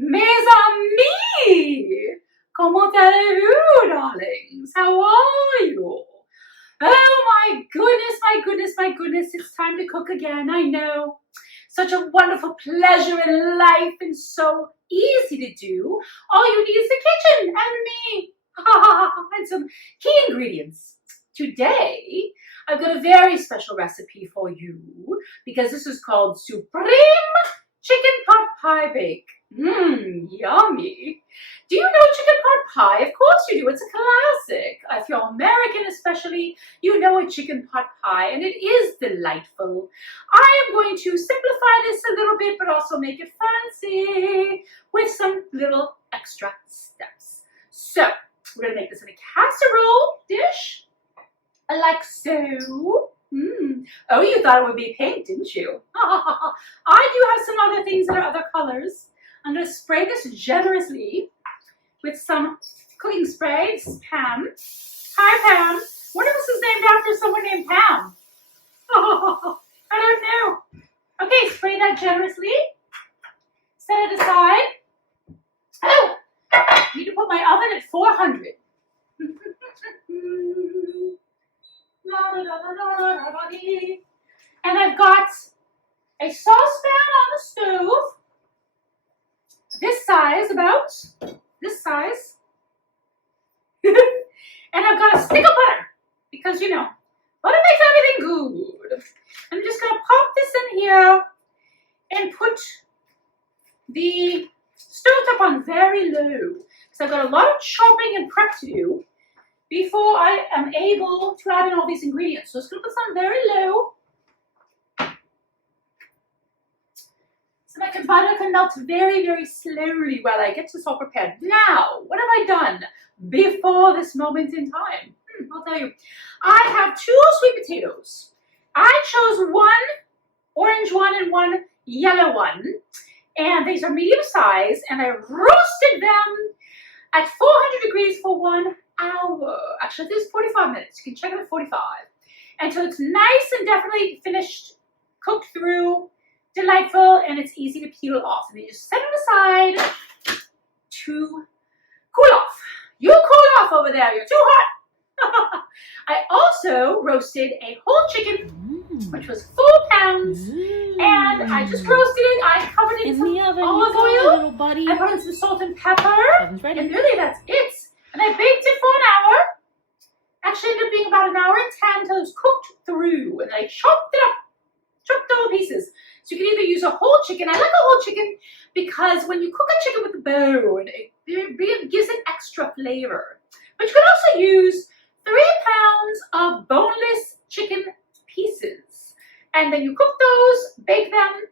Mes amis! Comment allez-vous, darlings? How are you? Oh my goodness, my goodness, my goodness. It's time to cook again, I know. Such a wonderful pleasure in life and so easy to do. All you need is the kitchen and me. And some key ingredients. Today, I've got a very special recipe for you because this is called Supreme Chicken Pot Pie Bake. Yummy. Do you know chicken pot pie? Of course you do. It's a classic. If you're American especially, you know a chicken pot pie, and it is delightful. I am going to simplify this a little bit, but also make it fancy with some little extra steps. So, we're going to make this in a casserole dish, like so. Oh, you thought it would be pink, didn't you? I do have some other things that are other colors. I'm going to spray this generously with some cooking spray. This is Pam. Hi, Pam. What else is named after someone named Pam? Oh, I don't know. Okay, spray that generously. Set it aside. Oh, I need to put my oven at 400. And I've got a saucepan on the stove. This size, about this size. And I've got a stick of butter because, you know, butter makes everything good. I'm just going to pop this in here and put the stove top on very low because I've got a lot of chopping and prep to do before I am able to add in all these ingredients. So it's going to put some very low. So my butter can melt very, very slowly while I get this all prepared. Now, what have I done before this moment in time? I'll tell you. I have 2 sweet potatoes. I chose one orange one and one yellow one. And these are medium size. And I roasted them at 400 degrees for 1 hour. Actually, this is 45 minutes. You can check it at 45. Until it's nice and definitely finished, cooked through, delightful, and it's easy to peel off. And then you just set it aside to cool off. You cool off over there. You're too hot. I also roasted a whole chicken, which was 4 pounds. And I just roasted it. I covered it in some olive oil. I put in some salt and pepper. And really, that's it. And I baked it for an hour. Actually, ended up being about 1 hour and 10 until it was cooked through. And I chopped it up. Chopped all the pieces. So you can either use a whole chicken. I like a whole chicken because when you cook a chicken with a bone, it gives it extra flavor. But you can also use 3 pounds of boneless chicken pieces. And then you cook those, bake them.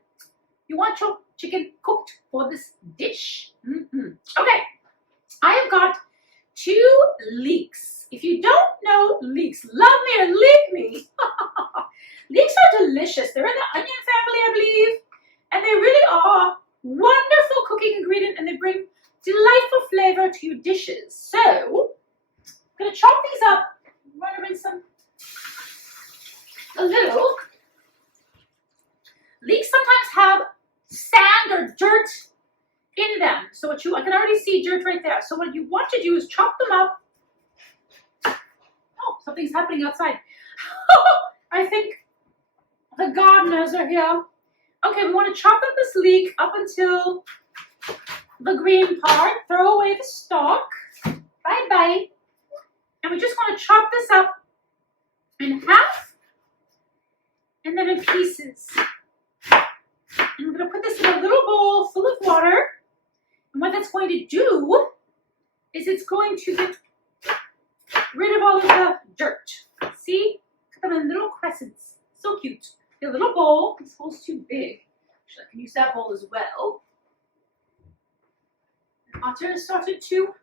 You want your chicken cooked for this dish. Okay, I have got 2 leeks. If you don't know leeks, love me or leave me. Leeks are delicious. They're in the onion family, I believe. And they really are wonderful cooking ingredient and they bring delightful flavor to your dishes. So, I'm going to chop these up. I'm going to rinse them a little. Leeks sometimes have sand or dirt in them. So I can already see dirt right there. So what you want to do is chop them up. Oh, something's happening outside. I think the gardeners are here. Okay, we want to chop up this leek up until the green part. Throw away the stalk. Bye-bye. And we just want to chop this up in half and then in pieces. And we're going to put this in a little bowl full of water. And what that's going to do is it's going to get rid of all of the dirt. See? Cut them in little crescents. So cute. A little bowl. This bowl's too big. Actually, I can use that bowl as well. The butter has started to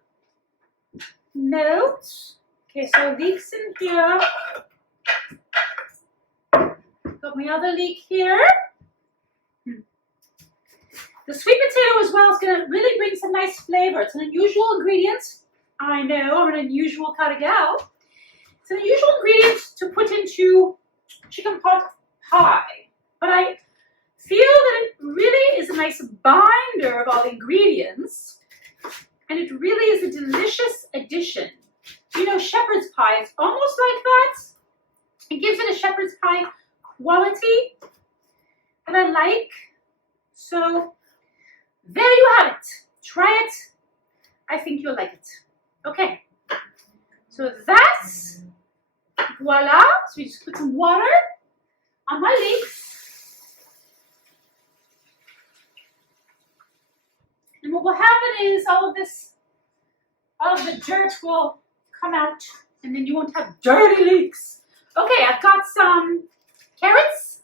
melt. Okay, so leeks in here. Got my other leek here. The sweet potato as well is going to really bring some nice flavor. It's an unusual ingredient. I know, I'm an unusual kind of gal. It's an unusual ingredient to put into chicken pot pie. But I feel that it really is a nice binder of all the ingredients, and it really is a delicious addition. You know, shepherd's pie, it's almost like that. It gives it a shepherd's pie quality that I like. So there you have it. Try it. I think you'll like it. Okay. So that's voila. So we just put some water on my leeks. And what will happen is all of the dirt will come out, and then you won't have dirty leeks. Okay, I've got some carrots.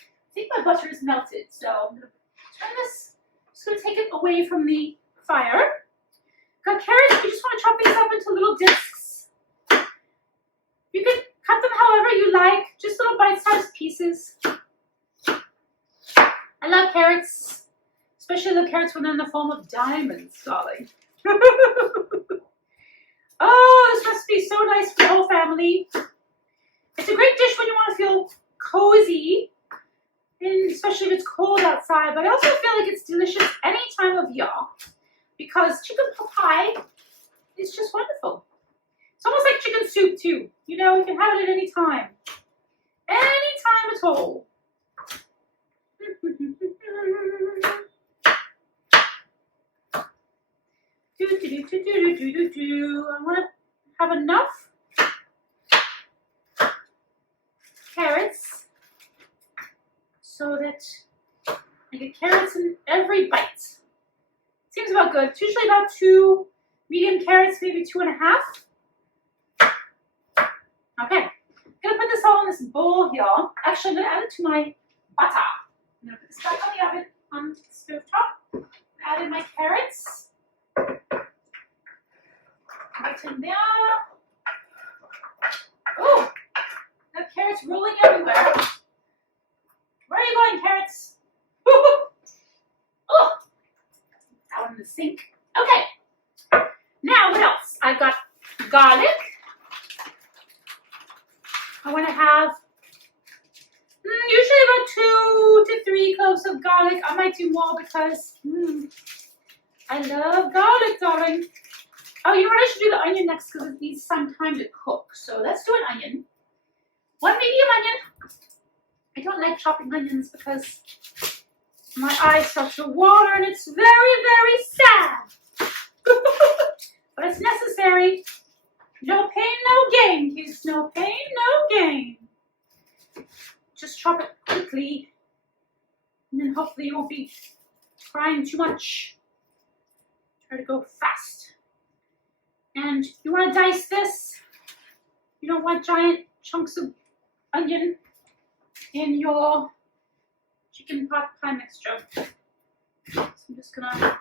I think my butter is melted, so I'm gonna turn this. Just gonna take it away from the fire. Got carrots. You just want to chop these up into little discs. You can cut them however you like, just little bite-sized pieces. I love carrots, especially the carrots when they're in the form of diamonds, darling. Oh, this recipe is so nice for the whole family. It's a great dish when you want to feel cozy, and especially if it's cold outside, but I also feel like it's delicious any time of year because chicken pot pie is just wonderful. It's almost like chicken soup too. You know, you can have it at any time. Any time at all. I want to have enough carrots so that I get carrots in every bite. Seems about good. It's usually about 2 medium carrots, maybe 2.5. Okay, I'm gonna put this all in this bowl here. Actually, I'm gonna add it to my butter. I'm gonna put this back on the oven on the stove top. Add in my carrots. Right in there. Oh, that carrots rolling everywhere. Where are you going, carrots? Oh, down in the sink. Okay. Now, what else? I've got garlic. I want to have usually about 2 to 3 cloves of garlic. I might do more because I love garlic, darling. Oh, you know what? I should do the onion next because it needs some time to cook. So let's do an onion. 1 medium onion. I don't like chopping onions because my eyes start to water and it's very, very sad. But it's necessary. No pain, no gain, kids. No pain, no gain. Just chop it quickly. And then hopefully you won't be crying too much. Try to go fast. And you want to dice this. You don't want giant chunks of onion in your chicken pot pie mixture. So I'm just gonna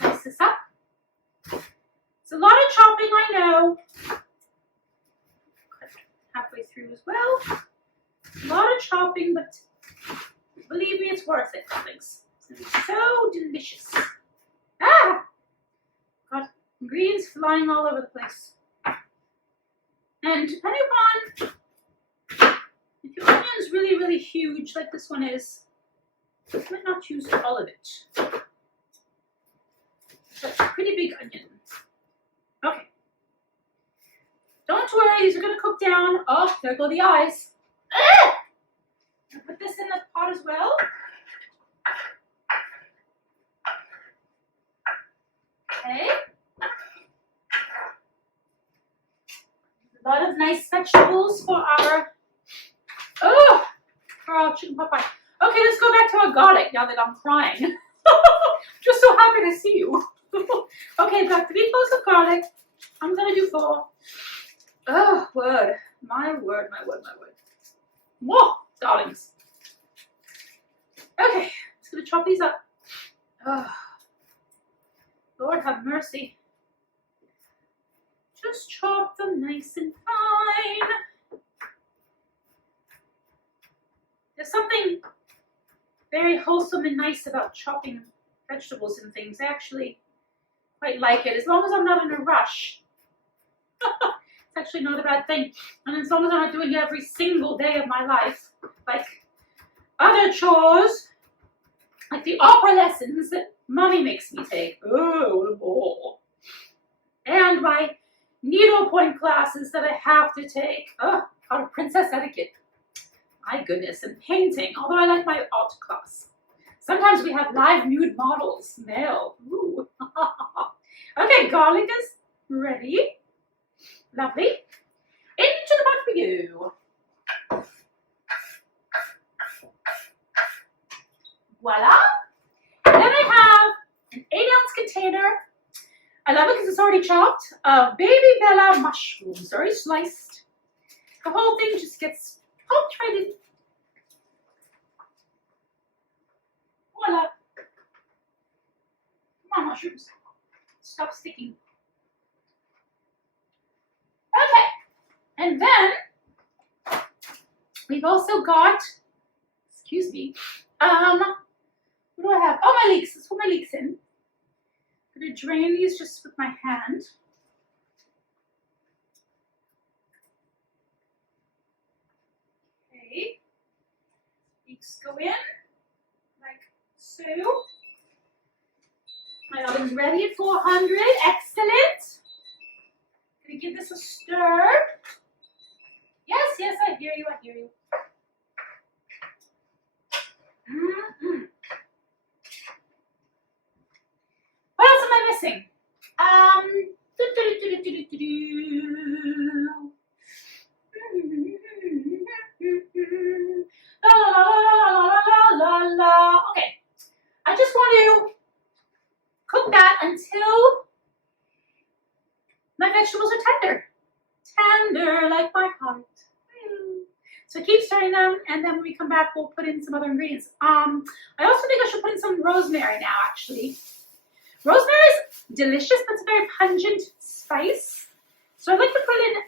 dice this up. It's a lot of chopping, I know. Cut halfway through as well. A lot of chopping, but believe me, it's worth it, darlings. It's gonna be so delicious. Ah! Got ingredients flying all over the place. And depending upon if your onion's really, really huge, like this one is, you might not use all of it. It's a pretty big onion. Okay. Don't worry, these are going to cook down. Oh, there go the eyes. Ah! I'll put this in the pot as well. Okay. A lot of nice vegetables for our chicken pot pie. Okay, let's go back to our garlic now that I'm crying. Just so happy to see you. Okay, I've got 3 cloves of garlic. I'm gonna do 4. Oh, word. My word, my word, my word. Whoa, darlings. Okay, just gonna chop these up. Oh, Lord have mercy. Just chop them nice and fine. There's something very wholesome and nice about chopping vegetables and things. I actually quite like it, as long as I'm not in a rush. It's actually not a bad thing. And as long as I'm not doing it every single day of my life, like other chores, like the opera lessons that Mommy makes me take. Oh, what a bore. And my needlepoint classes that I have to take. Oh, how to princess etiquette. My goodness, and painting, although I like my art class. Sometimes we have live nude models, male. Ooh. Okay, garlic is ready. Lovely. Into the pot for you. Voila. Then I have an 8-ounce container. I love it because it's already chopped. Of baby Bella mushrooms, already sliced. The whole thing just gets popped right in. Voila. Come on, mushrooms. Stop sticking. Okay. And then we've also got, excuse me, what do I have? Oh, my leeks. Let's put my leeks in. I'm going to drain these just with my hand. Okay. Leeks go in, like so. My oven's ready at 400. Excellent. Going to give this a stir. Yes, yes, I hear you, I hear you. What else am I missing? Okay, I just want to cook that until my vegetables are tender. Tender like my heart. So keep stirring them, and then when we come back, we'll put in some other ingredients. I also think I should put in some rosemary now, actually. Rosemary is delicious, but it's a very pungent spice. So I'd like to put it in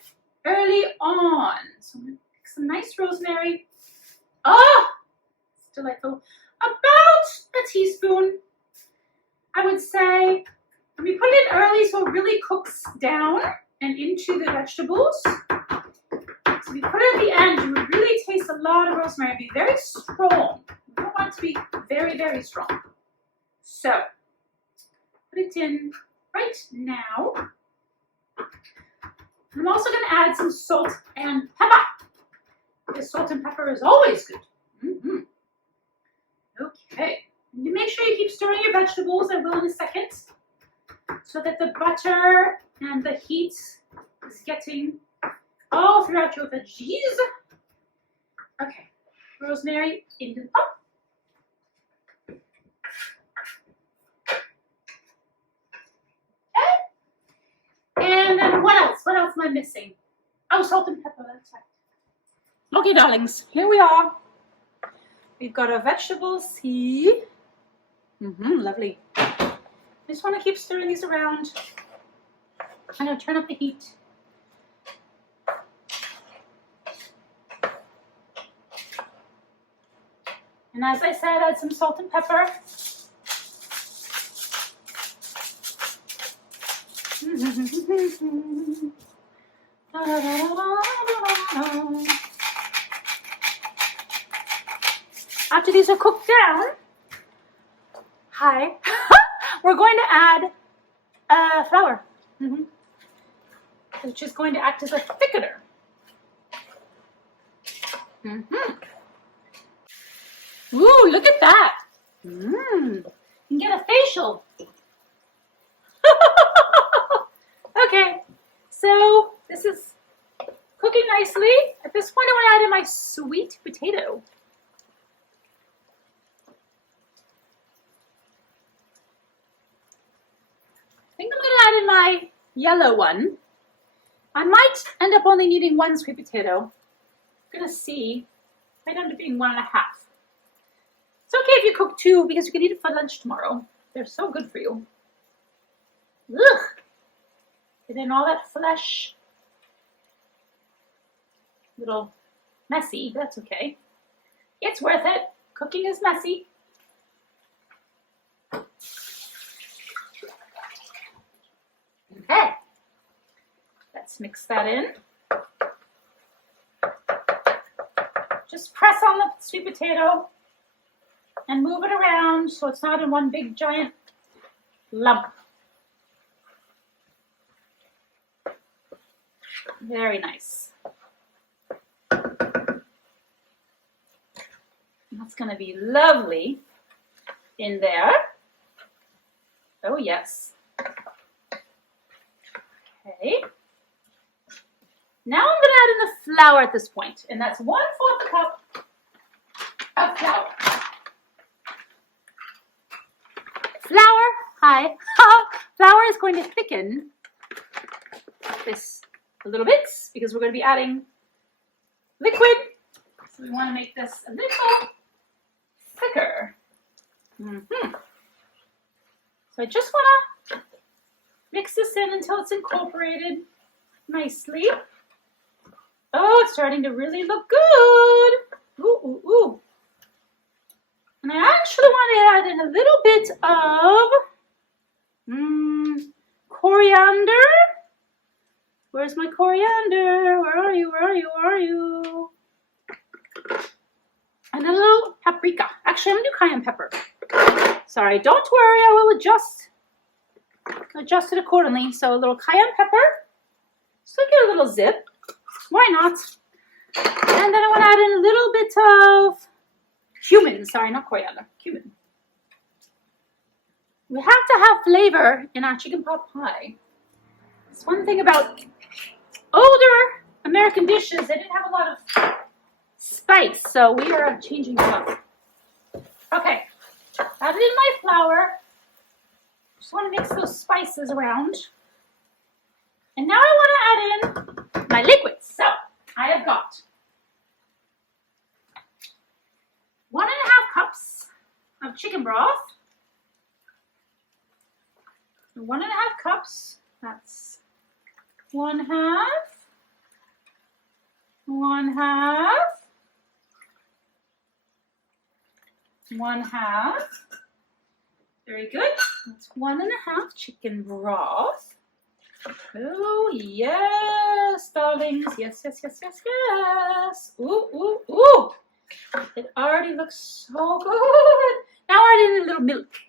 early on. So I'm going to pick some nice rosemary. Oh, it's delightful. About a teaspoon, I would say. And we put it in early so it really cooks down and into the vegetables. So we put it at the end, you would really taste a lot of rosemary. It'd be very strong. We don't want it to be very, very strong. So, put it in right now. I'm also going to add some salt and pepper. Because salt and pepper is always good. Okay. And you make sure you keep stirring your vegetables. I will in a second. So that the butter and the heat is getting all throughout your veggies. Okay, rosemary into the pot. Okay. And then what else? What else am I missing? Oh, salt and pepper, that's right. Okay, darlings, here we are. We've got our vegetables here. Lovely. I just want to keep stirring these around. I'm going to turn up the heat. And as I said, add some salt and pepper. After these are cooked down, we're going to add flour, which is going to act as a thickener. Ooh, look at that. You can get a facial. Okay, so this is cooking nicely. At this point, I want to add in my sweet potato. I think I'm going to add in my yellow one. I might end up only needing one sweet potato. I'm going to see. It might end up being 1.5. It's okay if you cook 2 because you can eat it for lunch tomorrow. They're so good for you. Ugh! Get in all that flesh. A little messy, but that's okay. It's worth it. Cooking is messy. Okay. Let's mix that in. Just press on the sweet potato and move it around so it's not in one big giant lump. Very nice. That's going to be lovely in there. Oh, yes. Okay. Now I'm going to add in the flour at this point, and that's 1/4 cup of flour. Flour, hi. Flour is going to thicken this a little bit because we're going to be adding liquid. So we want to make this a little thicker. So I just want to mix this in until it's incorporated nicely. Oh, it's starting to really look good. Ooh, ooh, ooh. And I actually want to add in a little bit of coriander. Where's my coriander? Where are you? Where are you? Where are you? And a little paprika. Actually, I'm going to do cayenne pepper. Sorry, don't worry. I will adjust it accordingly. So a little cayenne pepper. So get a little zip. Why not? And then I want to add in a little bit of cumin. Sorry, not coriander. Cumin. We have to have flavor in our chicken pot pie. It's one thing about older American dishes. They didn't have a lot of spice, so we are changing it up. Okay, added in my flour. Just want to mix those spices around. And now I want to add in my liquids. So I have got 1.5 cups of chicken broth. 1.5 cups. That's 1/2. 1/2. 1/2. Very good. That's 1.5 chicken broth. Oh, yes, darlings. Yes, yes, yes, yes, yes. Ooh, ooh, ooh. It already looks so good. Now I add in a little milk.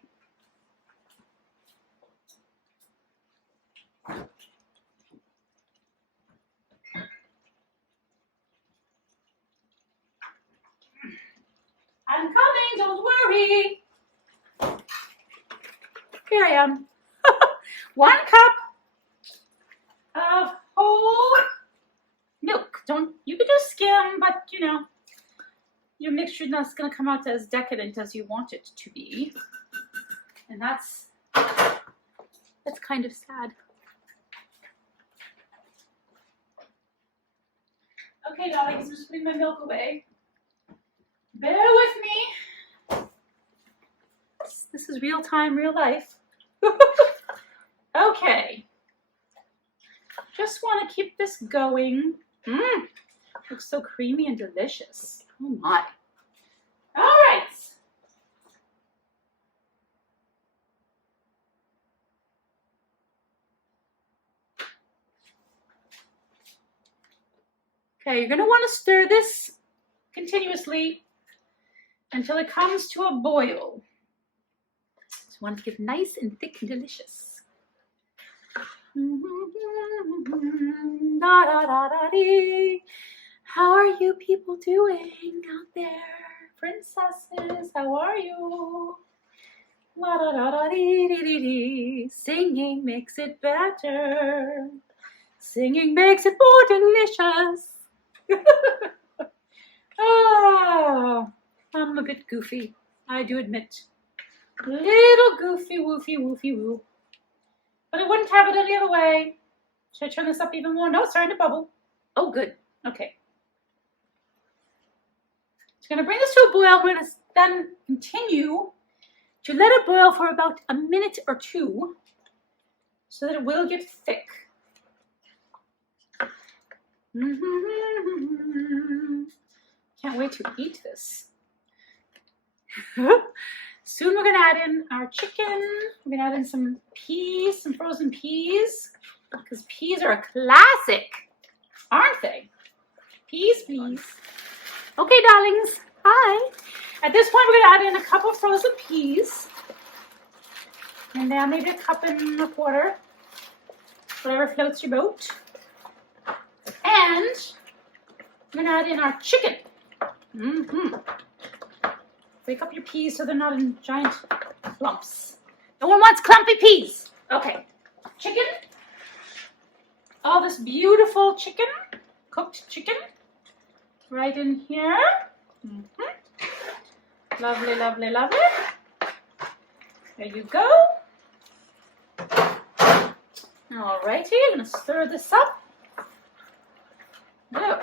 I'm coming, don't worry. Here I am. 1 cup of whole milk. You can just skim, but you know, your mixture is not going to come out as decadent as you want it to be. And that's kind of sad. Okay, darlings, I'm just putting my milk away. Bear with me. This is real time, real life. Okay. Just want to keep this going. Looks so creamy and delicious. Oh my. All right. Okay, you're going to want to stir this continuously until it comes to a boil. So you want to get nice and thick and delicious. Da, da, da, da, dee. How are you people doing out there? Princesses, how are you? La, da, da, da, dee, dee, dee, dee. Singing makes it better. Singing makes it more delicious. Oh, I'm a bit goofy, I do admit. Little goofy, woofy, woofy, woo. But I wouldn't have it any other way. Should I turn this up even more? No, it's starting to bubble. Oh, good. Okay. It's going to bring this to a boil. We're going to then continue to let it boil for about a minute or two so that it will get thick. Can't wait to eat this. Soon we're going to add in our chicken. We're going to add in some peas, some frozen peas, because peas are a classic, aren't they? Peas, please. Okay, darlings. Hi. At this point, we're going to add in a cup of frozen peas. And now maybe a cup and a quarter. Whatever floats your boat. And we're going to add in our chicken. Break up your peas so they're not in giant clumps. No one wants clumpy peas. Okay. Chicken. All this beautiful chicken. Cooked chicken. Right in here. Lovely, lovely, lovely. There you go. Alrighty, I'm going to stir this up. Whoa.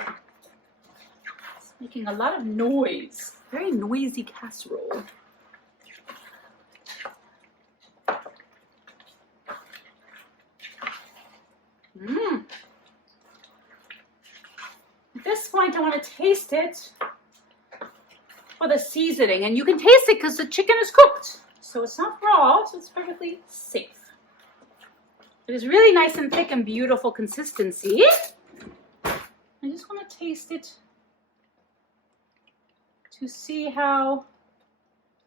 It's making a lot of noise. Very noisy casserole. At this point, I want to taste it for the seasoning. And you can taste it because the chicken is cooked. So it's not raw, so it's perfectly safe. It is really nice and thick and beautiful consistency. I just want to taste it to see how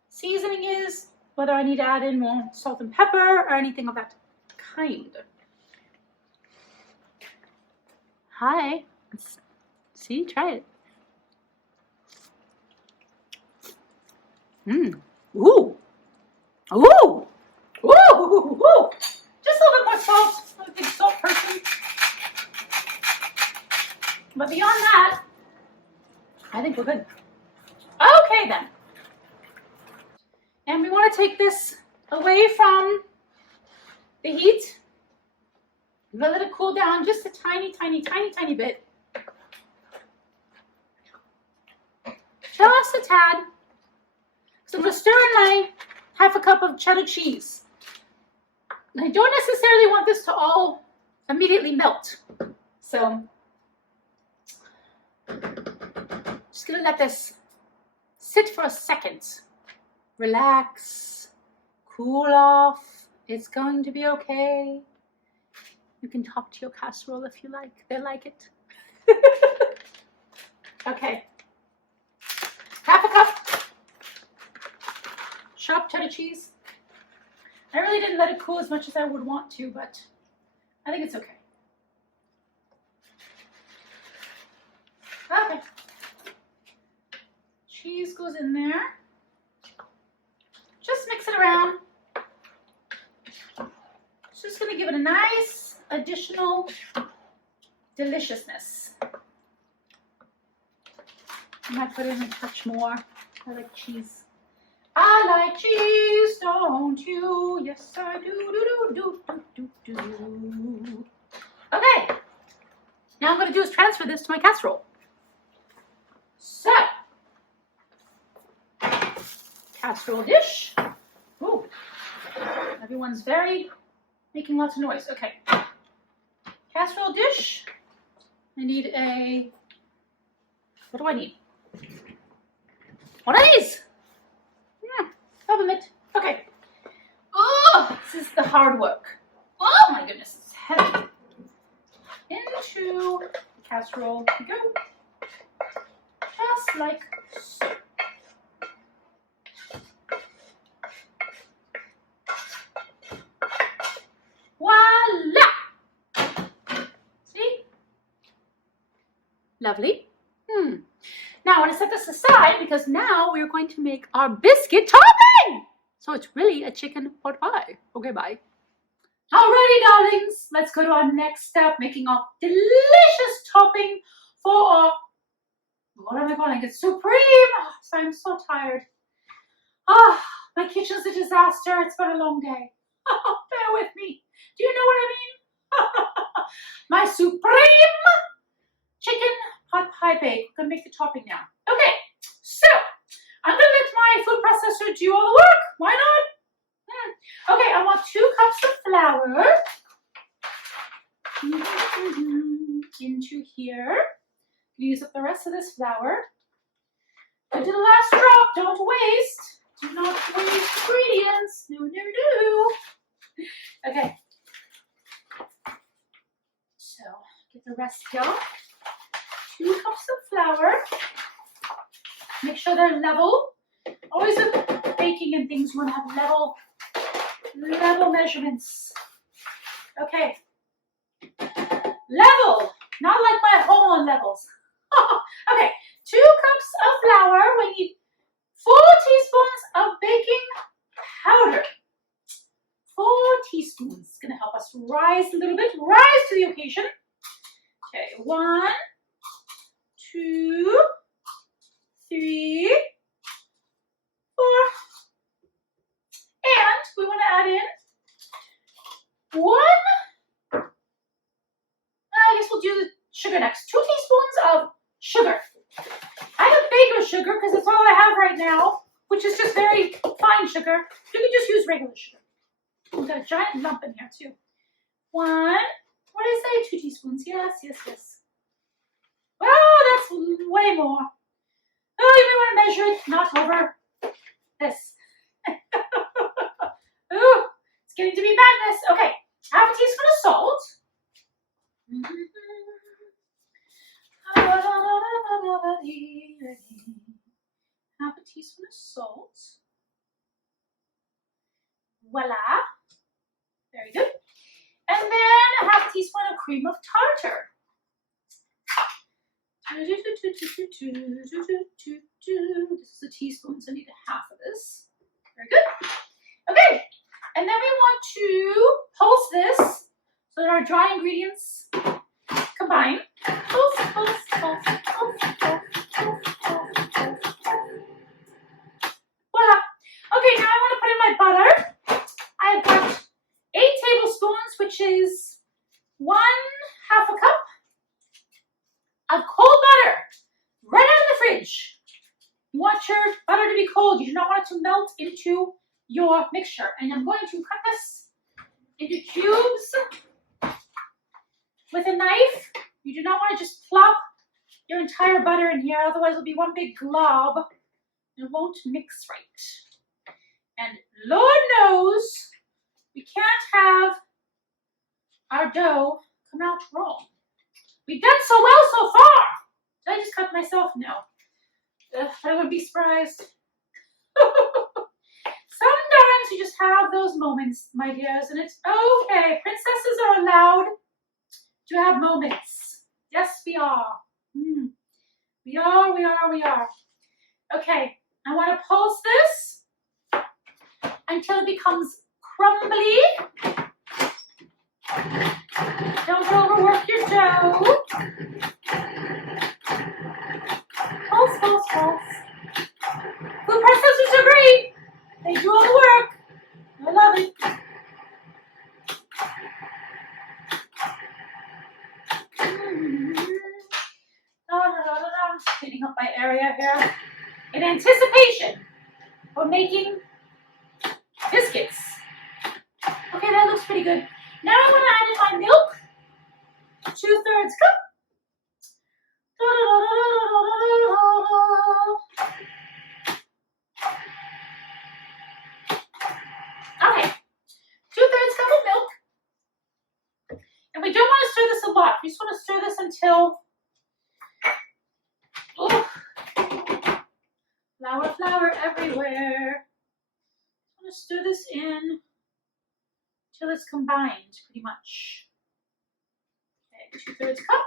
seasoning is, whether I need to add in more salt and pepper or anything of that kind. Hi. See, try it. Ooh. Ooh. Ooh. Ooh. Just a little bit more salt. I'm a big salt person. But beyond that, I think we're good. Okay then. And we want to take this away from the heat. We'll let it cool down just a tiny, tiny, tiny, tiny bit. Just a tad. So I'm going to stir in my half a cup of cheddar cheese. And I don't necessarily want this to all immediately melt. So just going to let this sit for a second. Relax. Cool off. It's going to be okay. You can talk to your casserole if you like. They like it. Okay. Half a cup chopped cheddar cheese. I really didn't let it cool as much as I would want to, but I think it's okay. Okay. Cheese goes in there. Just mix it around. It's just going to give it a nice additional deliciousness. I might put in a touch more. I like cheese. I like cheese, don't you? Yes, I do. Okay. Now I'm going to do is transfer this to my casserole. So, casserole dish. Ooh, everyone's making lots of noise. Okay. Casserole dish. I need a, what do I need? What are these? Have a minute. Okay. Oh, this is the hard work. Oh my goodness, it's heavy. Into the casserole we go. Just like so. Voila! See? Lovely. Now I want to set this aside because now we're going to make our biscuit topping. So it's really a chicken pot pie. Okay, bye. Alrighty, darlings. Let's go to our next step, making our delicious topping for our, what am I calling it? Supreme. Oh, so I'm so tired. My kitchen's a disaster. It's been a long day. Bear with me. Do you know what I mean? My supreme chicken pot pie bake. We're going to make the topping now. Okay, so I'm going to let my food processor do all the work. Why not? Okay, I want 2 cups of flour into here. Use up the rest of this flour. Go to the last drop. Don't waste. Do not waste ingredients. No, no, no. Okay. So get the rest here. 2 cups of flour. Make sure they're level. Always with baking and things, you want to have level measurements. Okay. Level, not like my hormone levels. Okay, 2 cups of flour. We need 4 teaspoons of baking powder. 4 teaspoons. It's going to help us rise a little bit. Rise to the occasion. Okay, 1, 2, 3, 4. And we want to add in 1. I guess we'll do the sugar next. 2 teaspoons of sugar. I have baker's sugar because that's all I have right now, which is just very fine sugar. You can just use regular sugar. We've got a giant lump in here too. 1, what did I say? 2 teaspoons. Yes, yes, yes. Oh, that's way more. Oh, you may want to measure it, not over this. Ooh, it's getting to be madness. Okay, half a teaspoon of salt. Half a teaspoon of salt. Voila. Very good. And then a half a teaspoon of cream of tartar. This is a teaspoon, so I need a half of this. Very good. Okay. And then we want to pulse this so that our dry ingredients combine. Pulse, pulse, pulse, pulse, pulse, pulse, pulse, pulse. Voila. Okay, now I want to put in my butter. I've got 8 tablespoons, which is 1/2 a cup of cold butter right out of the fridge. You want your butter to be cold. You do not want it to melt into your mixture. And I'm going to cut this into cubes with a knife. You do not want to just plop your entire butter in here, otherwise it'll be one big glob and it won't mix right. And Lord knows we can't have our dough come out wrong. We've done so well so far. Did I just cut myself? No. I wouldn't be surprised. Sometimes you just have those moments, my dears, and it's okay. Princesses are allowed to have moments. Yes, we are. We are. Okay, I want to pulse this until it becomes crumbly. Don't overwork your dough. Pulse, pulse, pulse. Food processors are great. They do all the work. I love it. I'm just cleaning up my area here in anticipation for making biscuits. Okay, that looks pretty good. Now I want to add in my milk, 2/3 cup. Okay, 2/3 cup of milk. And we don't want to stir this a lot. We just want to stir this until flour everywhere. I'm going to stir this in until it's combined, pretty much. Okay, 2/3 cup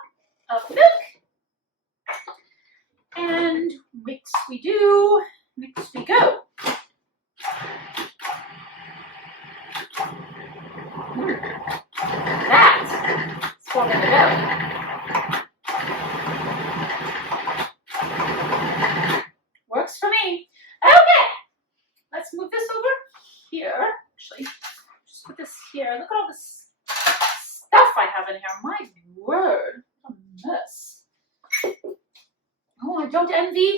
of milk. And mix we do, mix we go. That's forming the dough. Works for me. Okay, let's move this over here. Actually, just put this here. Look at all this stuff I have in here. My word, what a mess. Oh, I don't envy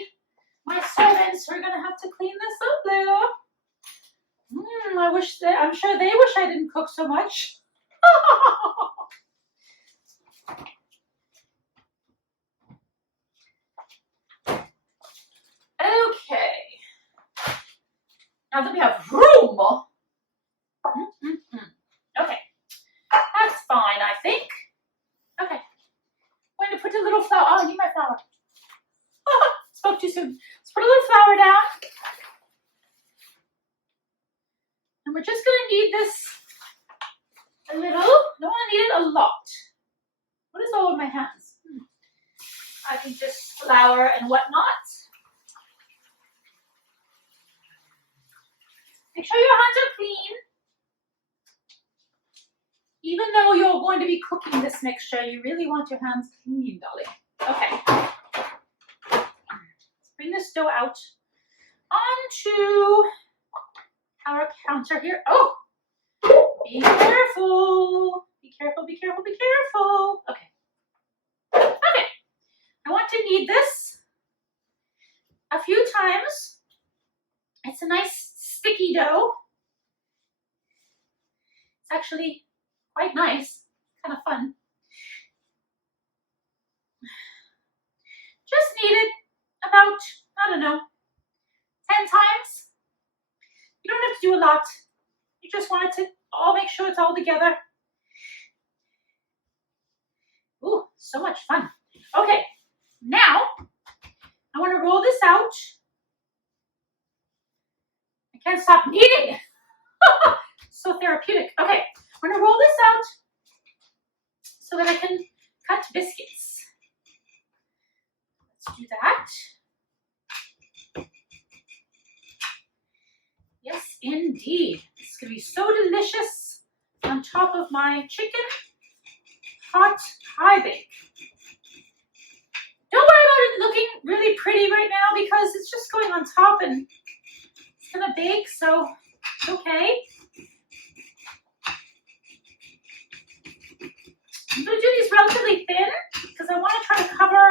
my servants who are going to have to clean this up later. I'm sure they wish I didn't cook so much. Okay. Now that we have room. Okay. That's fine, I think. Okay. I'm going to put a little flour. Oh, I need my flour. Spoke too soon. Let's put a little flour down. a little. Don't want to knead it a lot. What is all over my hands? I think just flour and whatnot. Make sure your hands are clean. Even though you're going to be cooking this mixture, you really want your hands clean, darling. Okay. Let's bring this dough out onto our counter here. Oh, be careful. Be careful, be careful, be careful. Okay. Okay. I want to knead this a few times. It's a nice sticky dough. It's actually quite nice, kind of fun. Just knead it about, I don't know, 10 times. You don't have to do a lot. You just want it to all make sure it's all together. Ooh, so much fun. Okay, now I want to roll this out. I can't stop kneading. So therapeutic. Okay, I'm going to roll this out so that I can cut biscuits. Let's do that. Yes, indeed. It's going to be so delicious on top of my chicken hot high bake. Don't worry about it looking really pretty right now because it's just going on top and it's going to bake, so it's okay. I'm going to do these relatively thin because I want to try to cover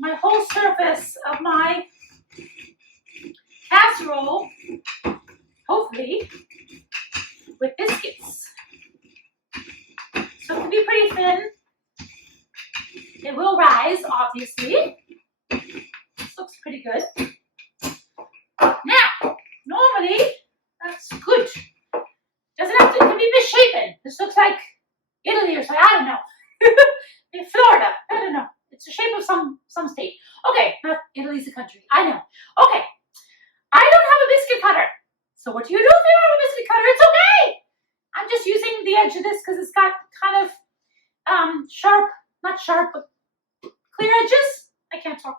my whole surface of my casserole, hopefully, with biscuits. So it can be pretty thin. It will rise, obviously. This looks pretty good. Now, normally, that's good. Doesn't have to, it can be misshapen. This looks like Italy or something, I don't know. In Florida, I don't know. It's the shape of some state. Okay, not Italy's a country, I know. Okay, I don't have a biscuit cutter. So what do you do if you don't have a biscuit cutter? It's okay. I'm just using the edge of this because it's got kind of sharp, not sharp, but clear edges. I can't talk.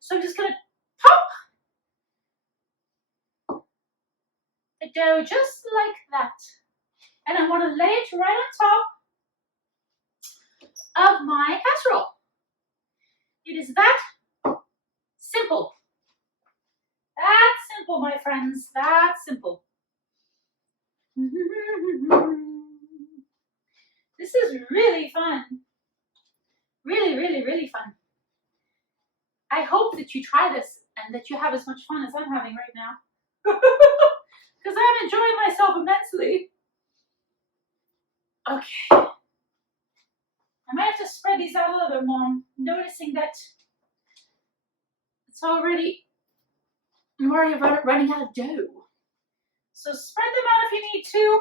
So I'm just gonna pop the dough just like that. And I want to lay it right on top of my casserole. It is that simple. That simple, my friends. That simple. This is really fun. Really, really, really fun. I hope that you try this and that you have as much fun as I'm having right now. Because I'm enjoying myself immensely. Okay. I might have to spread these out a little bit more. I'm noticing that it's already, I'm already running out of dough. So spread them out if you need to.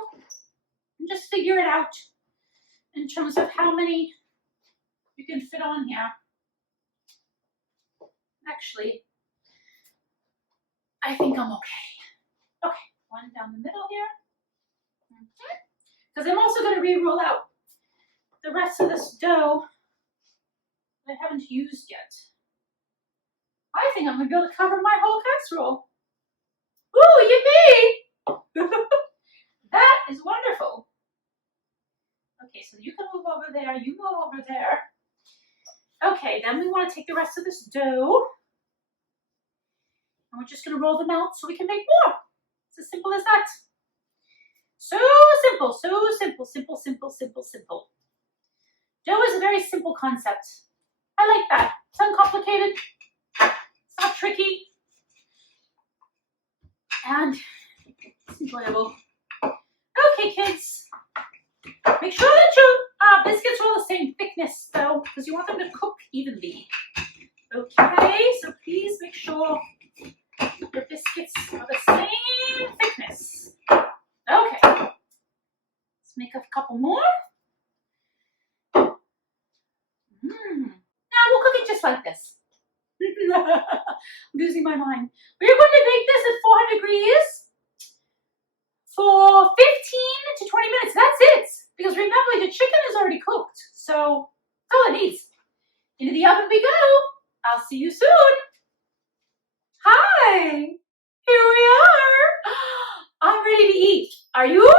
And just figure it out in terms of how many you can fit on here. Actually, I think I'm okay. Okay, one down the middle here. Because I'm also going to re-roll out the rest of this dough that I haven't used yet. I think I'm going to be able to cover my whole casserole. Ooh, yippee! That is wonderful. Okay, so you can move over there, you move over there. Okay, then we want to take the rest of this dough and we're just going to roll them out so we can make more. It's as simple as that. So simple, so simple, simple, simple, simple, simple. Dough is a very simple concept. I like that. It's uncomplicated. It's not tricky. And it's enjoyable. Okay, kids. Make sure that your biscuits are all the same thickness, though, because you want them to cook evenly. Okay, so please make sure your biscuits are the same thickness. Okay. Let's make a couple more. Now we'll cook it just like this. I'm losing my mind. We're going to bake this at 400 degrees for 15 to 20 minutes. That's it. see you soon. Hi, here we are. I'm ready to eat. Are you?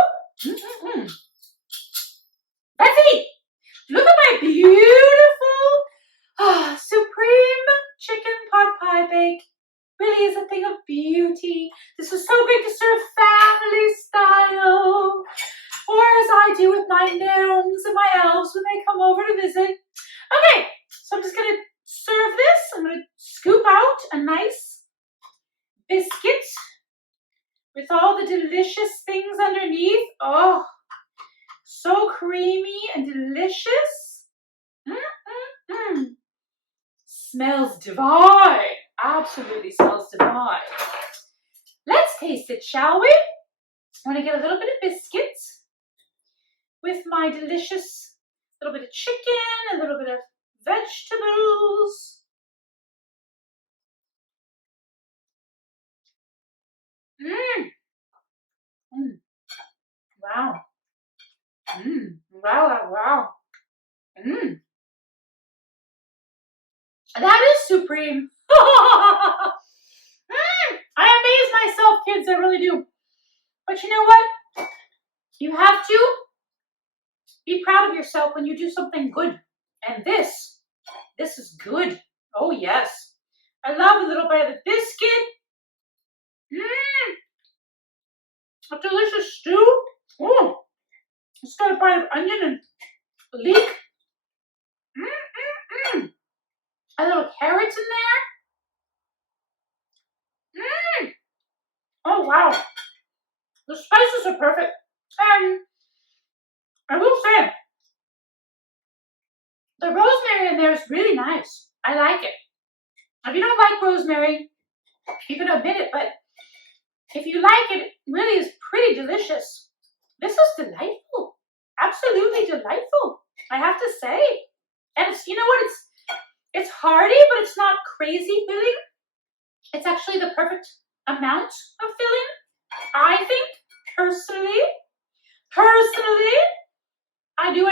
Let's eat. Look at my beautiful supreme chicken pot pie bake. Really is a thing of beauty. This was so great to serve family style, or as I do with my gnomes and my elves when they come over to visit. Okay, so I'm just gonna serve this. I'm gonna scoop out a nice biscuit with all the delicious things underneath. Oh, so creamy and delicious. Smells divine. Absolutely smells divine. Let's taste it, shall we? I'm going to get a little bit of biscuits with my delicious little bit of chicken, a little bit of vegetables. Wow. Wow. That is supreme. I amaze myself, kids, I really do. But you know what? You have to be proud of yourself when you do something good. And this is good. Oh, yes. I love a little bit of the biscuit. A delicious stew. Oh, it's got a bite of onion and leek. A little carrots in there. Oh, wow. The spices are perfect. And I will say, the rosemary in there is really nice. I like it. If you don't like rosemary, you can omit it, but if you like it, it really is pretty delicious. This is delightful. Absolutely delightful, I have to say. And it's, you know what, it's hearty, but it's not crazy filling. It's actually the perfect amount of filling, I think, personally. I do.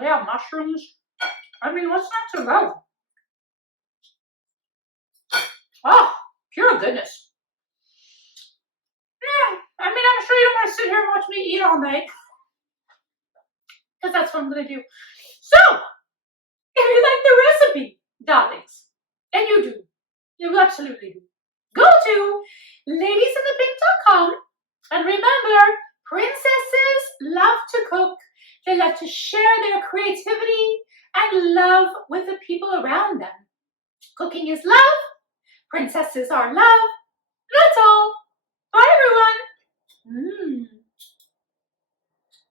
Yeah, mushrooms. I mean, what's not to love? Oh, pure goodness. Yeah, I mean, I'm sure you don't want to sit here and watch me eat all night, because that's what I'm going to do. So, if you like the recipe, darlings, and you absolutely do, go to ladiesinthepink.com, and remember, princesses love to cook. They love to share their creativity and love with the people around them. Cooking is love. Princesses are love.